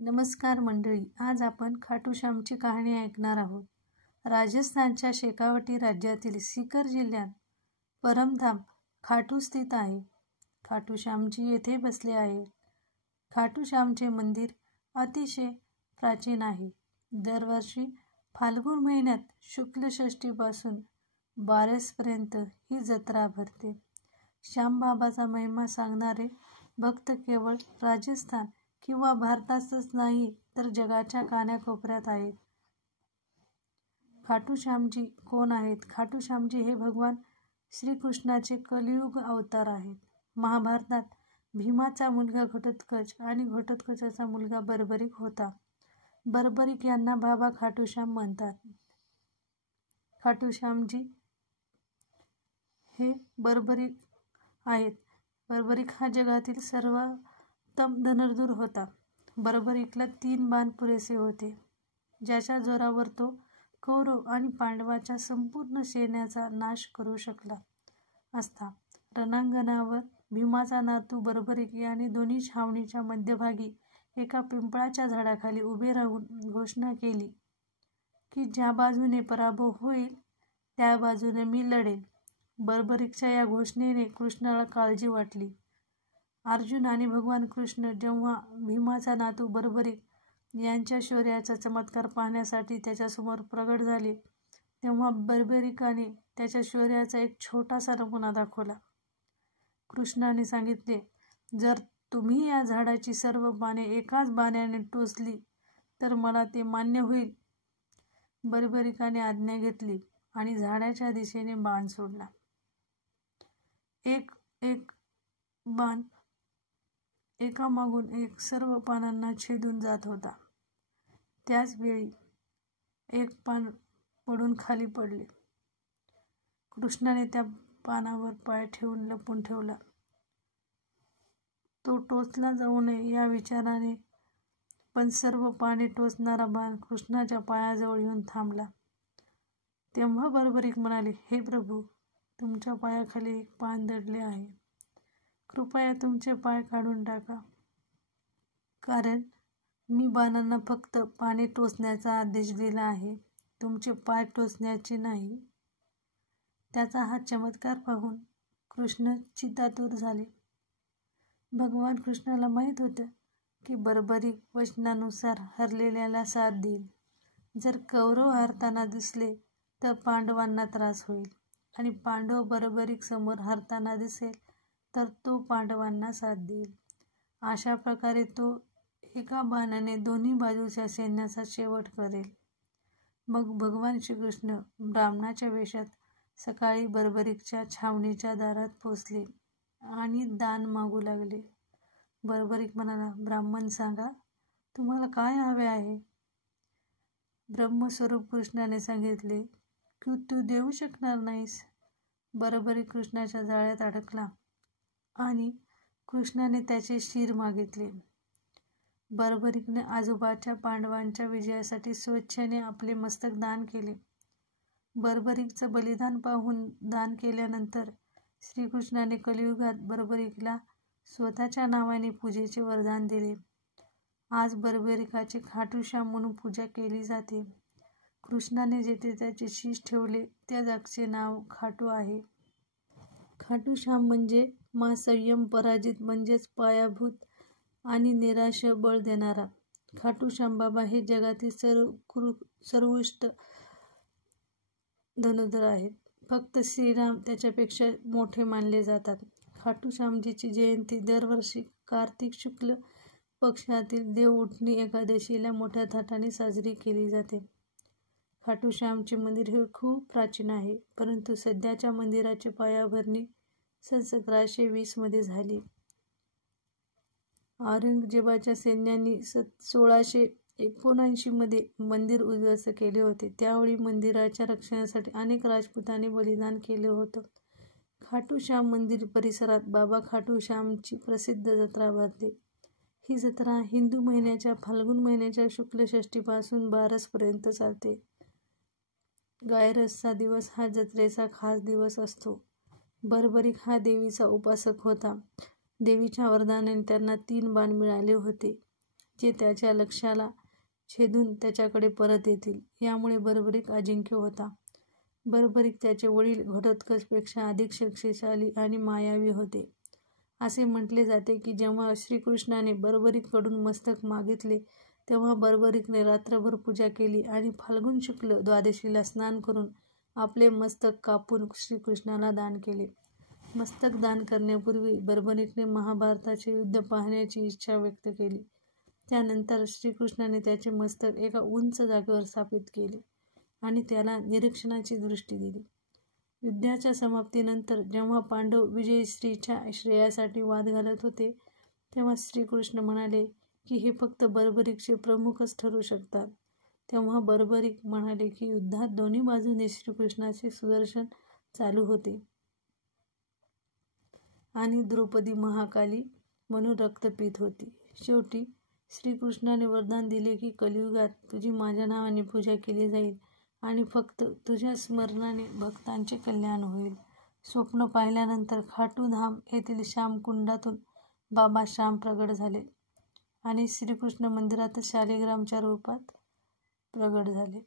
नमस्कार मंडळी, आज आपण खाटू श्यामची कहाणी ऐकणार आहोत. राजस्थानच्या शेकावटी राज्यातील सीकर जिल्ह्यात परमधाम खाटू स्थित आहे. खाटू श्यामजी येथे बसले आहेत. खाटू श्यामचे मंदिर अतिशय प्राचीन आहे. दरवर्षी फाल्गुन महिन्यात शुक्ल षष्टीपासून बारसपर्यंत ही जत्रा भरते. श्यामबाबाचा महिमा सांगणारे भक्त केवळ राजस्थान किंवा भारतातच नाही तर जगाच्या कानाकोपऱ्यात आहेत. खाटू श्यामजी कोण आहेत? खाटू श्यामजी हे भगवान श्रीकृष्णाचे कलियुग अवतार आहेत. महाभारतात भीमाचा मुलगा घटोत्कच आणि घटोत्कचाचा मुलगा बर्बरिक होता. बर्बरिक यांना बाबा खाटू श्याम म्हणतात. खाटू श्यामजी हे बर्बरिक आहेत. बर्बरिक हा जगातील सर्वोत्तम धनुर्धर होता. बर्बरिकला 3 बाण पुरेसे होते, ज्याच्या जोरावर तो कौरव आणि पांडवाच्या संपूर्ण सैन्याचा नाश करू शकला असता. रणांगणावर भीमाचा नातू बर्बरिक याने दोन्ही छावणीच्या मध्यभागी एका पिंपळाच्या झाडाखाली उभे राहून घोषणा केली की ज्या बाजूने पराभव होईल त्या बाजूने मी लढेल. बर्बरिकच्या या घोषणेने कृष्णाला काळजी वाटली. अर्जुन आणि भगवान कृष्ण जेव्हा भीमाचा नातू बर्बरिक यांच्या शौर्याचा चमत्कार पाहण्यासाठी त्याच्यासमोर प्रगट झाले, तेव्हा बर्बरिकाने त्याच्या शौर्याचा एक छोटासा नमुना दाखवला. कृष्णाने सांगितले, जर तुम्ही या झाडाची सर्व पाने एकाच बाणाने टोचली तर मला ते मान्य होईल. बर्बरिकाने आज्ञा घेतली आणि झाडाच्या दिशेने बाण सोडला. एक एक बाण एकामागून एक सर्व पानांना छेदून जात होता. त्याच वेळी एक पान पडून खाली पडले. कृष्णाने त्या पानावर पाय ठेवून लपून ठेवला. तो टोचला जाऊ नये या विचाराने, पण सर्व पाने टोचणारा बाण कृष्णाच्या पायाजवळ येऊन थांबला. तेव्हा बर्बरिक म्हणाले, हे प्रभू, तुमच्या पायाखाली एक पान दडले आहे. कृपया तुमचे पाय काढून टाका, कारण मी बाणांना फक्त पाने टोचण्याचा आदेश दिला आहे, तुमचे पाय टोचण्याचे नाही. त्याचा हा चमत्कार पाहून कृष्ण चिंतातूर झाले. भगवान कृष्णाला माहीत होतं की बर्बरिक वचनानुसार हरलेल्याला साथ देईल. जर कौरव हरताना दिसले तर पांडवांना त्रास होईल आणि पांडव बर्बरिक समोर हरताना दिसेल तर तो पांडवांना साथ देईल. अशा प्रकारे तो एका बाणाने दोन्ही बाजूच्या सैन्याचा शेवट करेल. मग भगवान श्रीकृष्ण ब्राह्मणाच्या वेशात सकाळी बर्बरिकच्या छावणीच्या दारात पोचले आणि दान मागू लागले. बर्बरिक म्हणाला, ब्राह्मण सांगा, तुम्हाला काय हवे आहे? ब्रह्मस्वरूप कृष्णाने सांगितले की तू देऊ शकणार नाहीस. बर्बरिक कृष्णाच्या जाळ्यात अडकला आणि कृष्णाने त्याचे शिर मागितले. बर्बरिकने आजोबाच्या पांडवांच्या विजयासाठी स्वेच्छेने आपले मस्तक दान केले. बर्बरिकचं बलिदान पाहून दान केल्यानंतर श्रीकृष्णाने कलियुगात बर्बरिकला स्वतःच्या नावाने पूजेचे वरदान दिले. आज बर्बरिकाची खाटू श्याम म्हणून पूजा केली जाते. कृष्णाने जेथे त्याचे शीश ठेवले त्या जागचे नाव खाटू आहे. खाटू श्याम म्हणजे महासंयम पराजित म्हणजेच पायाभूत आणि निराश बळ देणारा. खाटू श्याम बाबा हे जगातील सर्वोत्कृष्ट धनुर्धर आहेत. फक्त श्रीराम त्याच्यापेक्षा मोठे मानले जातात. खाटू श्यामजीची जयंती दरवर्षी कार्तिक शुक्ल पक्षातील देवउठणी एकादशीला मोठ्या थाटाने साजरी केली जाते. खाटू श्यामचे मंदिर हे खूप प्राचीन आहे, परंतु सध्याच्या मंदिराची पायाभरणी सन 1720 मध्ये झाली. औरंगजेबाच्या सैन्याने 1679 मध्ये मंदिर उद्ध्वस्त केले होते. त्यावेळी मंदिराच्या रक्षणासाठी अनेक राजपुतांनी बलिदान केले होतं. खाटू श्याम मंदिर परिसरात बाबा खाटू श्यामची प्रसिद्ध जत्रा भरते. ही जत्रा हिंदू महिन्याच्या फाल्गुन महिन्याच्या शुक्ल षष्टीपासून बारसपर्यंत चालते. गायरसचा दिवस हा जत्रेचा खास दिवस असतो. बर्बरिक हा देवीचा उपासक होता. देवीच्या वरदानाने त्यांना 3 बाण मिळाले होते, जे त्याच्या लक्ष्याला छेदून त्याच्याकडे परत येतील. यामुळे बर्बरीक अजिंक्य होता. बर्बरीक त्याचे वडील घटोत्कचपेक्षा अधिक शक्तिशाली आणि मायावी होते. असे म्हटले जाते की जेव्हा श्रीकृष्णाने बर्बरीकडून मस्तक मागितले तेव्हा बर्बरीकने रात्रभर पूजा केली आणि फाल्गुन शुक्ल द्वादशीला स्नान करून आपले मस्तक कापून श्रीकृष्णाला दान केले. मस्तक दान करण्यापूर्वी बर्बरीकने महाभारताचे युद्ध पाहण्याची इच्छा व्यक्त केली. त्यानंतर श्रीकृष्णाने त्याचे मस्तक एका उंच जागेवर स्थापित केले आणि त्याला निरीक्षणाची दृष्टी दिली. युद्धाच्या समाप्तीनंतर जेव्हा पांडव विजयश्रीच्या श्रेयासाठी वाद घालत होते तेव्हा श्रीकृष्ण म्हणाले की हे फक्त बर्बरीकचे प्रमुखच ठरू शकतात. तेव्हा बर्बरीक म्हणाले की युद्धात दोन्ही बाजूने श्रीकृष्णाचे सुदर्शन चालू होते आणि द्रौपदी महाकाली म्हणून रक्त पीत होती. शेवटी श्रीकृष्णाने वरदान दिले की कलियुगात तुझी माझ्या नावाने पूजा केली जाईल आणि फक्त तुझ्या स्मरणाने भक्तांचे कल्याण होईल. स्वप्न पाहिल्यानंतर खाटूधाम येथील श्यामकुंडातून बाबा श्याम प्रगट झाले आणि श्रीकृष्ण मंदिरात शालिग्रामच्या रूपात प्रगट झाले.